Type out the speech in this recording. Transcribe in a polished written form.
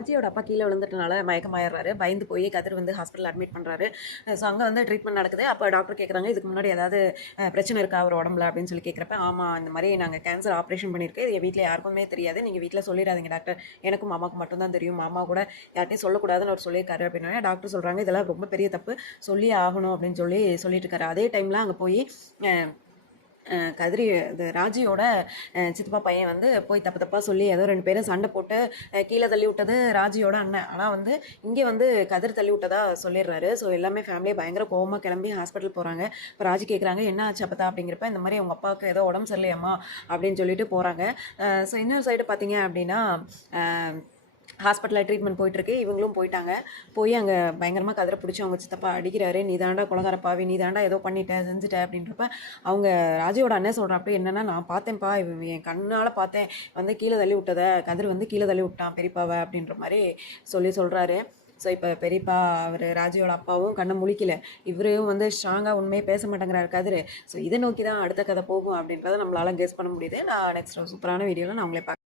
அஜியோட அப்பா கீழே விழுந்துட்டனால மயக்கமாயிடுறாரு. பயந்து போய் கதிர் வந்து ஹாஸ்பிட்டல் அட்மிட் பண்ணுறாரு. ஸோ அங்கே வந்து ட்ரீட்மெண்ட் நடக்குது. அப்போ டாக்டர் கேட்குறாங்க, இதுக்கு முன்னாடி ஏதாவது பிரச்சனை இருக்கா அவர் உடம்புல அப்படின்னு சொல்லி கேட்குறப்ப, ஆமாம் இந்த மாதிரி நாங்கள் கேன்சர் ஆப்ரேஷன் பண்ணியிருக்கு. இது என் வீட்டில் யாருக்குமே தெரியாது. நீங்கள் வீட்டில் சொல்லிடாதீங்க டாக்டர். எனக்கும் மாமாவுக்கு மட்டும்தான் தெரியும். மாமா கூட யார்ட்டையும் சொல்லக்கூடாதுன்னு அவர் சொல்லியிருக்காரு அப்படின்னா டாக்டர் சொல்கிறாங்க, இதெல்லாம் ரொம்ப பெரிய தப்பு, சொல்லியே ஆகணும் அப்படின்னு சொல்லி சொல்லிட்டு இருக்காரு. அதே டைமில் அங்கே போய் கதிரி இது ராஜியோட சித்தப்பா பையன் வந்து போய் தப்பு தப்பாக சொல்லி ஏதோ 2 பேரும் சண்டை போட்டு கீழே தள்ளி விட்டது ராஜியோட அண்ணன். ஆனால் வந்து இங்கே வந்து கதிர் தள்ளி விட்டதா சொல்லிடுறாரு. ஸோ எல்லாமே ஃபேமிலியை பயங்கர கோவமாக கிளம்பி ஹாஸ்பிட்டல் போகிறாங்க. இப்போ ராஜி கேட்குறாங்க, என்ன ஆச்சு அப்பதா அப்படிங்கிறப்ப, இந்த மாதிரி அவங்க அப்பாவுக்கு ஏதோ உடம்பு சரியில்லையம்மா அப்படின்னு சொல்லிட்டு போகிறாங்க. ஸோ இன்னொரு சைடு பார்த்தீங்க அப்படின்னா ஹாஸ்பிட்டலில் ட்ரீட்மெண்ட் போயிட்டுருக்கு. இவங்களும் போயிட்டாங்க. போய் அங்கே பயங்கரமாக கதிரை பிடிச்சி அவங்க சித்தப்பா அடிக்கிறாரு. நீ தாண்டா கொலகாரப்பாவி, நீ தாண்டா ஏதோ பண்ணிட்ட செஞ்சுட்ட அப்படின்றப்ப அவங்க ராஜியோட அண்ணன் சொல்கிறப்ப, என்னென்னா நான் பார்த்தேன்ப்பா, என் கண்ணால் பார்த்தேன், வந்து கீழே தள்ளி விட்டதை கதிர் வந்து கீழே தள்ளி விட்டான் பெரியப்பாவை அப்படின்ற மாதிரி சொல்கிறாரு. ஸோ இப்போ பெரியப்பா அவர் ராஜியோட அப்பாவும் கண்ணை முழிக்கல, இவரையும் வந்து ஸ்ட்ராங்காக உண்மையை பேச மாட்டேங்கிறாரு கதிர். ஸோ இதை நோக்கி தான் அடுத்த கதை போகும் அப்படின்றத நம்மளால கெஸ் பண்ண முடியுது. நான் நெக்ஸ்ட் சூப்பரான வீடியோவில் நான் உங்களை பார்க்க